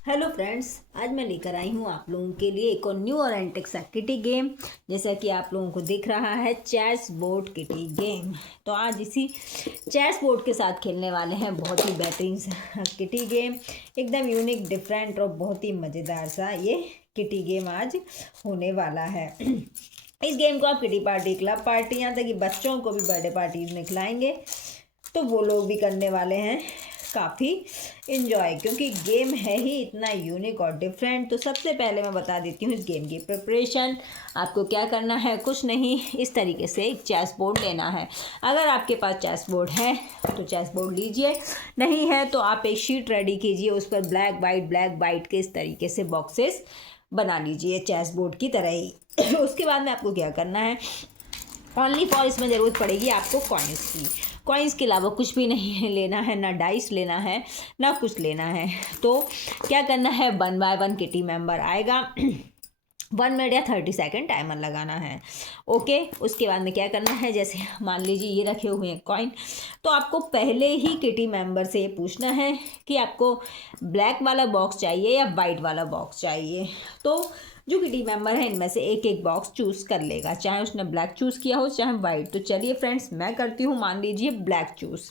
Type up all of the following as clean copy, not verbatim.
Hello friends, आज मैं लेकर आई हूँ आप लोगों के लिए एक और न्यू और एंटिक किटी गेम। जैसा कि आप लोगों को दिख रहा है, चेस बोर्ड किटी गेम। तो आज इसी चेस बोर्ड के साथ खेलने वाले हैं बहुत ही बेहतरीन सा किटी गेम, एकदम यूनिक, डिफरेंट और बहुत ही मज़ेदार सा ये किटी गेम आज होने वाला है। इस गेम को आप किटी पार्टी, क्लब पार्टी, यहाँ तक कि बच्चों को भी बर्थडे पार्टीज में खिलाएंगे तो वो लोग भी करने वाले हैं काफ़ी इन्जॉय, क्योंकि गेम है ही इतना यूनिक और डिफरेंट। तो सबसे पहले मैं बता देती हूँ इस गेम की प्रिपरेशन। आपको क्या करना है, कुछ नहीं, इस तरीके से एक चेस बोर्ड लेना है। अगर आपके पास चेस बोर्ड है तो चेस बोर्ड लीजिए, नहीं है तो आप एक शीट रेडी कीजिए, उस पर ब्लैक वाइट के इस तरीके से बॉक्सेस बना लीजिए चेस बोर्ड की तरह ही। उसके बाद में आपको क्या करना है, ओनली फॉर इसमें ज़रूरत पड़ेगी आपको कॉइन्स की। कॉइन्स के अलावा कुछ भी नहीं लेना है, ना डाइस लेना है, ना कुछ लेना है। तो क्या करना है, 1 बाय 1 किटी मेंबर आएगा। 1 मिनट या 30 सेकेंड टाइमर लगाना है। ओके, उसके बाद में क्या करना है, जैसे मान लीजिए ये रखे हुए हैं कॉइन, तो आपको पहले ही किटी मेंबर से ये पूछना है कि आपको ब्लैक वाला बॉक्स चाहिए या वाइट वाला बॉक्स चाहिए। तो जो किटी मेंबर है इनमें से एक एक बॉक्स चूज़ कर लेगा, चाहे उसने ब्लैक चूज़ किया हो चाहे वाइट। तो चलिए फ्रेंड्स, मैं करती हूँ, मान लीजिए ब्लैक चूज़,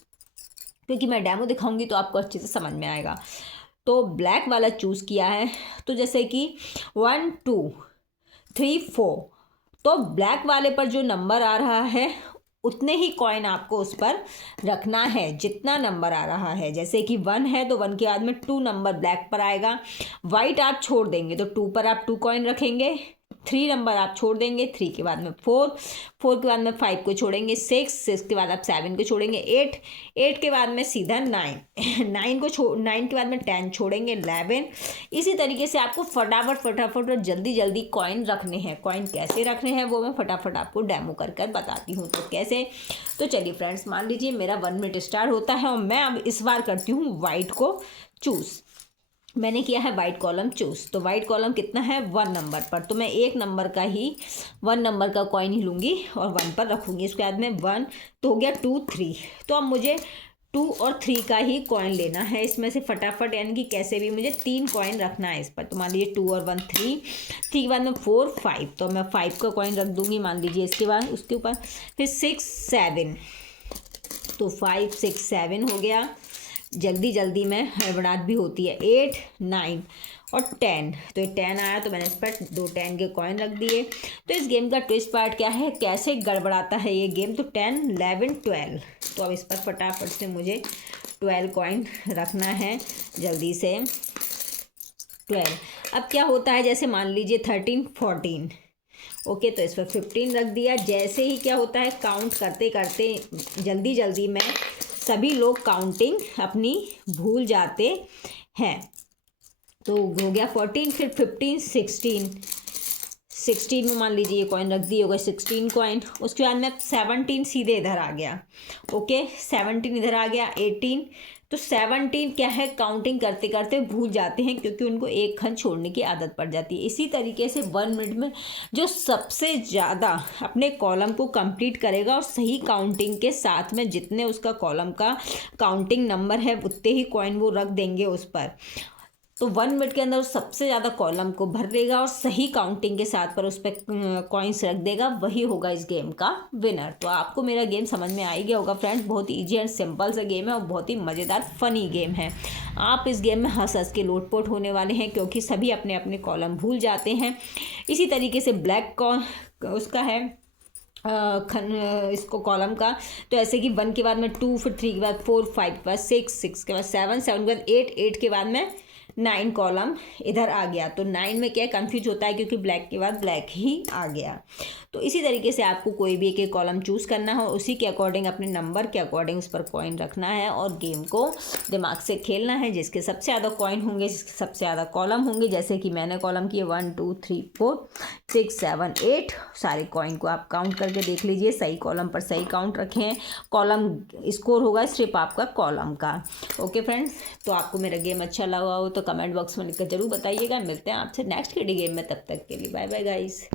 क्योंकि मैं डेमो दिखाऊंगी तो आपको अच्छे से समझ में आएगा। तो ब्लैक वाला चूज़ किया है, तो जैसे कि 1 2 3 4, तो ब्लैक वाले पर जो नंबर आ रहा है उतने ही कॉइन आपको उस पर रखना है जितना नंबर आ रहा है। जैसे कि 1 है तो 1 के बाद में 2 नंबर ब्लैक पर आएगा। वाइट आप छोड़ देंगे तो 2 पर आप 2 कॉइन रखेंगे। 3 नंबर आप छोड़ देंगे, 3 के बाद में 4, 4 के बाद में 5 को छोड़ेंगे, 6, 6 के बाद आप 7 को छोड़ेंगे, 8, 8 के बाद में सीधा 9, 9 के बाद में 10 छोड़ेंगे, 11। इसी तरीके से आपको फटाफट और जल्दी जल्दी कॉइन रखने हैं। कॉइन कैसे रखने हैं वो मैं फटाफट आपको डेमो कर बताती हूँ। तो कैसे, तो चलिए फ्रेंड्स, मान लीजिए मेरा 1 मिनट स्टार्ट होता है और मैं अब इस बार करती हूँ वाइट को चूज़। मैंने किया है वाइट कॉलम चूज़। तो वाइट कॉलम कितना है, 1 नंबर पर। तो मैं एक नंबर का ही, 1 नंबर का कॉइन ही लूँगी और 1 पर रखूँगी। उसके बाद में 1 तो हो गया, 2 3। तो अब मुझे 2 और 3 का ही कॉइन लेना है इसमें से फटाफट, यानी कि कैसे भी मुझे 3 कॉइन रखना है इस पर। तो मान लीजिए 2 और 1 3, 3 के बाद में 4 5, तो मैं 5 का कॉइन रख दूँगी मान लीजिए इसके बाद, उसके ऊपर फिर 6 7, तो 5 6 7 हो गया। जल्दी जल्दी में हड़बड़ाहट भी होती है। 8 9 और 10, तो 10 आया तो मैंने इस पर 2 10 के कॉइन रख दिए। तो इस गेम का ट्विस्ट पार्ट क्या है, कैसे गड़बड़ाता है ये गेम। तो 10 11 12, तो अब इस पर फटाफट से मुझे 12 कॉइन रखना है जल्दी से। 12, अब क्या होता है, जैसे मान लीजिए 13 14, ओके, तो इस पर 15 रख दिया। जैसे ही क्या होता है, काउंट करते करते जल्दी जल्दी में सभी लोग काउंटिंग अपनी भूल जाते हैं। तो हो गया 14, फिर 15 16, 16 में मान लीजिए ये कॉइन रख दिए, होगा 16 कॉइन। उसके बाद में 17 सीधे इधर आ गया, ओके, 17 इधर आ गया, 18। तो 17 क्या है, काउंटिंग करते करते भूल जाते हैं, क्योंकि उनको एक खंड छोड़ने की आदत पड़ जाती है। इसी तरीके से 1 मिनट में जो सबसे ज़्यादा अपने कॉलम को कंप्लीट करेगा और सही काउंटिंग के साथ में जितने उसका कॉलम का काउंटिंग नंबर है उतने ही कॉइन वो रख देंगे उस पर। तो 1 मिनट के अंदर वो सबसे ज़्यादा कॉलम को भर देगा और सही काउंटिंग के साथ पर उस पर कॉइन्स रख देगा, वही होगा इस गेम का विनर। तो आपको मेरा गेम समझ में आ ही गया होगा फ्रेंड्स। बहुत ही ईजी एंड सिंपल सा गेम है और बहुत ही मज़ेदार फनी गेम है। आप इस गेम में हंस हंस के लोटपोट होने वाले हैं, क्योंकि सभी अपने अपने कॉलम भूल जाते हैं। इसी तरीके से ब्लैक उसका है इसको कॉलम का, तो ऐसे कि 1 के बाद में 2, फिर 3 के बाद 4, 5 के बाद 6, 6 के बाद 7, 7 के बाद 8, 8 के बाद में 9 कॉलम इधर आ गया। तो 9 में क्या कंफ्यूज होता है, क्योंकि ब्लैक के बाद ब्लैक ही आ गया। तो इसी तरीके से आपको कोई भी एक कॉलम चूज़ करना है, उसी के अकॉर्डिंग, अपने नंबर के अकॉर्डिंग उस पर कॉइन रखना है और गेम को दिमाग से खेलना है। जिसके सबसे ज़्यादा कॉइन होंगे, जिसके सबसे ज़्यादा कॉलम होंगे, जैसे कि मैंने कॉलम किए 1 2 3 4 6 7 8, सारे कॉइन को आप काउंट करके देख लीजिए, सही कॉलम पर सही काउंट रखें। कॉलम स्कोर होगा सिर्फ आपका कॉलम का। ओके फ्रेंड्स, तो आपको मेरा गेम अच्छा लगा हो तो कमेंट बॉक्स में लिखकर जरूर बताइएगा। मिलते हैं आपसे नेक्स्ट किडी गेम में, तब तक के लिए बाय बाय गाइस।